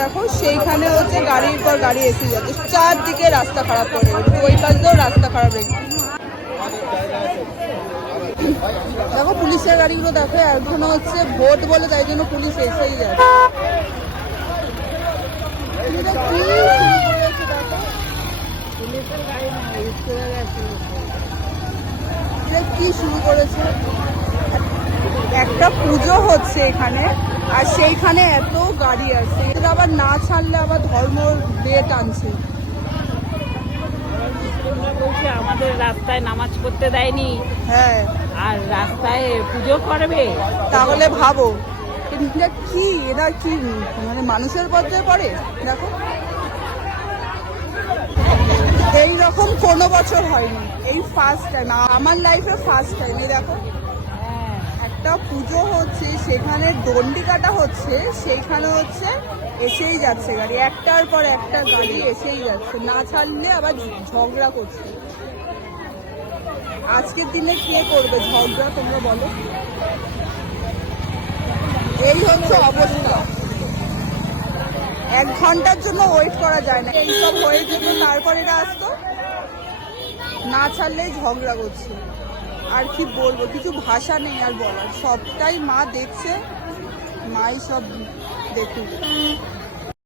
দেখো সেইখানে হচ্ছে গাড়ির পর গাড়ি এসে যাচ্ছে, চারদিকে রাস্তা খারাপ করে, ওই পাশ দিয়েও রাস্তা খারাপ রেখে। দেখো পুলিশের গাড়িগুলো দেখো, এখন হচ্ছে ভোট বলে তাই জন্য পুলিশ এসেই যাচ্ছে। কি শুরু করেছে, একটা পুজো হচ্ছে এখানে আর সেইখানে এত গাড়ি আছে, এটা আবার না ছাড়লে আবার ধর্ম দিয়ে টানছে। আমাদের রাস্তায় নামাজ পড়তে দেয়নি, হ্যাঁ, আর রাস্তায় পুজো করবে, তাহলে ভাবো এটা কি, এরা কি মানে মানুষের পর্যায়ে পড়ে। দেখো এইরকম কোনো বছর হয়নি, এই ফার্স্ট টাইম আমার লাইফে, ফার্স্ট টাইম। এই দেখো একটা পুজো হচ্ছে, সেখানে দণ্ডি কাটা হচ্ছে, সেইখানে হচ্ছে এসেই যাচ্ছে গাড়ি, একটার পর একটা গাড়ি এসেই যাচ্ছে, না ছাড়লে আবার ঝগড়া করছে। আজকের দিনে কে করবে ঝগড়া তোমরা বলো? এই হচ্ছে অবস্থা, 1 ঘন্টার জন্য ওয়েট করা যায় না। এইসব হয়ে যেত, তারপর এরা আসতো, না ছাড়লেই ঝগড়া করছে। আর কি বলবো, কিছু ভাষা নেই আর বলার, সবটাই মা দেখছে, মাই সব দেখুক।